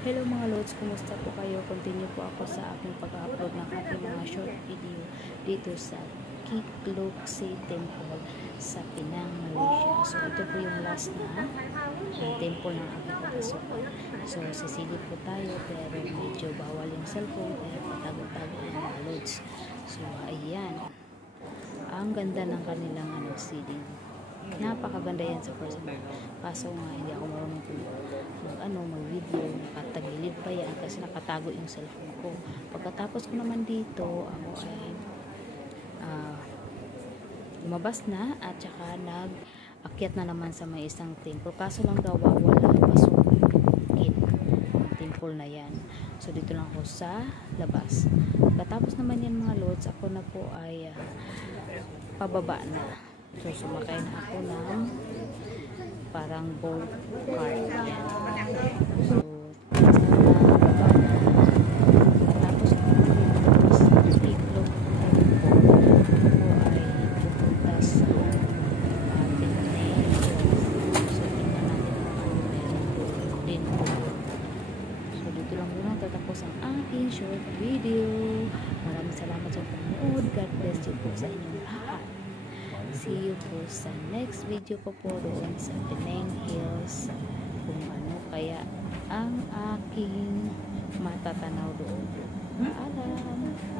Hello mga lods, kumusta po kayo? Continue po ako sa aking pag-upload ng aking mga short video dito sa Kiklukse Temple sa Penang, Malaysia. So ito po yung last na temple ng aking papasukan. So sisilip po tayo pero medyo bawal yung cellphone kaya patago-tago ng mga lods. So ayan, ang ganda ng kanilang ceiling. Napakaganda yan sa personal. Kaso nga hindi ako marunong mag-video, nakatagilid pa yan kasi nakatago yung cellphone ko. Pagkatapos ko naman dito, ako ay lumabas na at saka nag-akyat na naman sa may isang temple. Kaso lang daw wala pasukin ang temple na yan. So dito lang ako sa labas. Pagkatapos naman yan mga lods, ako na po ay pababa na. So, sumakay na ako ng parang boat car. Yan. So, tapos ako dito sa Kikluk Temple ay pupunta sa Penang. So, tingnan natin kung ano din. So, dito lang muna tatapos ang aking short video. Maraming salamat sa panonood. God bless you po sa inyong lahat. See you po sa next video ko po doon sa Penang Hills kung ano kaya ang aking matatanaw doon. Paalam!